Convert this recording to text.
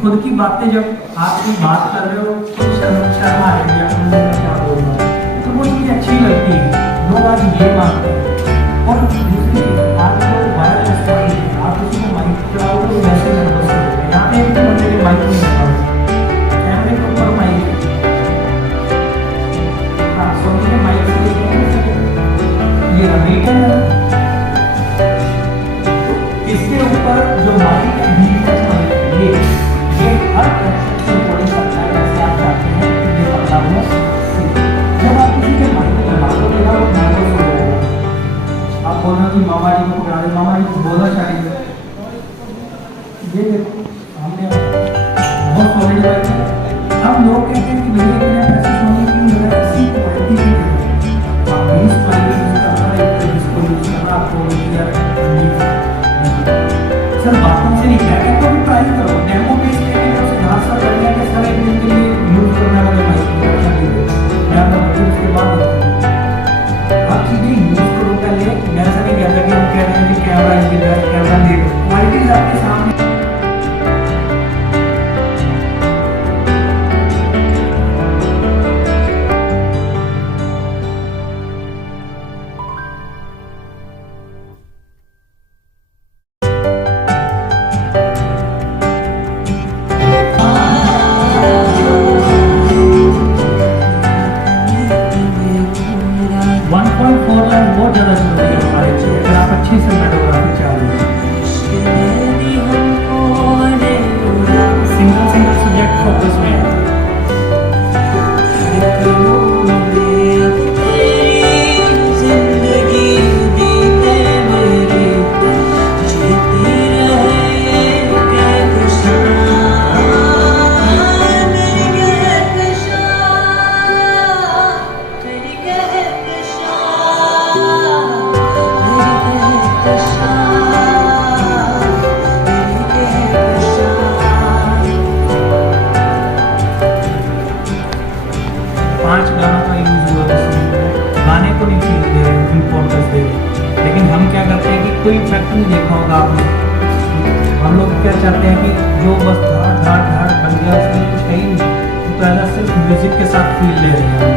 खुद की बातें जब आप कोई बात कर रहे हो तो शर्म आ रही है क्या बोल रहा है, तो वो चीज़ अच्छी लगती है। लोग आज ये मांगते हैं। और दूसरी आज लोग वायरलेस माइक, आप किसी को माइक चलाओ तो वैसे नर्वस हो गए। यहाँ पे एक बंदे के माइक नहीं लगा, कैमरे के ऊपर माइक है। हाँ, सोनी के माइक ये अमेरिकन है। इसके ऊपर जो माइक है ये हर कंसेप्ट से रिकॉर्डिंग करता है। जैसे आप चाहते हैं ये पता हो, जब आप किसी के माइक में लगा दोगे वो नर्वस हो जाएगा। आप बोलना कि मामा जी को पकड़ा दे, मामा जी को बोलना चाहिए। ये देखो हमने बहुत सॉलिड बात है। अब लोग कहते हैं कि भैया इतने पैसे सोने की जगह इसी क्वालिटी की आप 20 क्वालिटी यूज करना, एक इसको यूज करना, आपको सर बातों से नहीं क्या कहते हो, ट्राई करो डेमो बेस लेके उससे घास सा कर लिया कि सर एक दिन के लिए यूज करने वाले माइक मैं आपको बता उसके बाद आप चीज़ें यूज करो पहले। मैं ऐसा नहीं कहता कि हम कह रहे हैं कि कैमरा इज बेस्ट, कैमरा ले लो, क्वालिटी आपके सामने। 1.4 लाख बहुत ज़्यादा जरूरी है हमारे लिए अगर आप अच्छी सिनेमेटोग्राफी चाह रहे हैं। सिंगल सब्जेक्ट फोकस में है। कोई इफेक्ट नहीं देखा होगा आपने। हम लोग क्या चाहते हैं कि जो बस धाड़ धाड़ धाड़ बन गया उसमें कुछ है ही नहीं, तो पहला सिर्फ म्यूजिक के साथ फील ले रहे हैं।